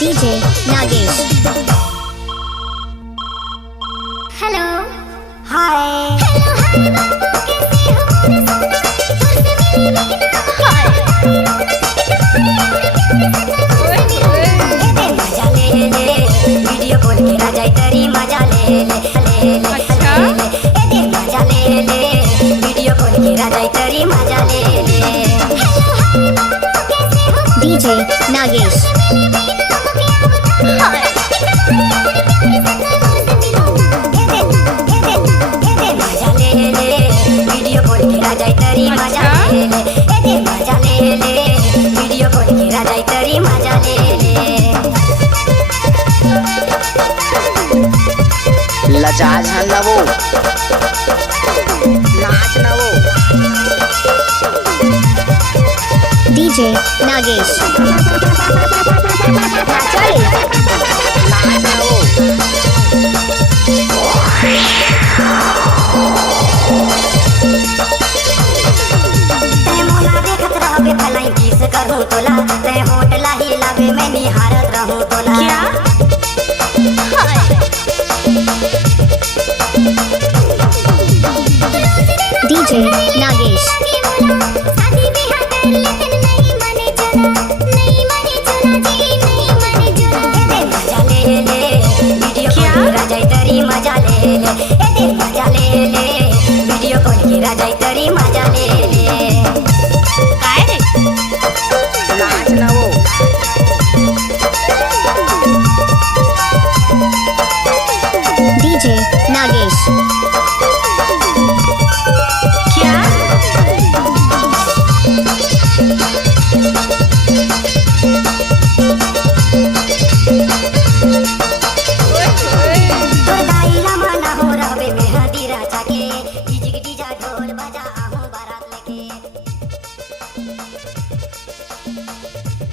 DJ Nagesh. Hello hi hello hi बाबू कैसे हो मोरे सोना तुझसे मिलने हाय मजा ले ले वीडियो कॉल के राजा तेरी मजा ले ले अच्छा मजा ले ले वीडियो कॉल के राजा तेरी मजा ले ले हेलो हाय बाबू कैसे हो DJ Nagesh. मजा ले ले वीडियो कॉल के राजा तेरी मजा ले ले मजा ले ले वीडियो कॉल के राजा तेरी मजा ले ले लजाज है ना वो नाच ना वो DJ Nagesh. नाच ना वो तै मोला देखत रहबे भलाई किस करूं तोला तै होटला ही लागे मैं निहारत रहूं तोला क्या DJ Nagesh. शादी बिहा कर लेकिन नहीं माने चला नहीं माने चला जी नहीं माने चला मजा ले ले वीडियो कॉल की राजा तेरी मजा ले ले मजा ले ले वीडियो कॉल की राजा तेरी मजा ले ले काय रे नाच ना वो DJ Nagesh.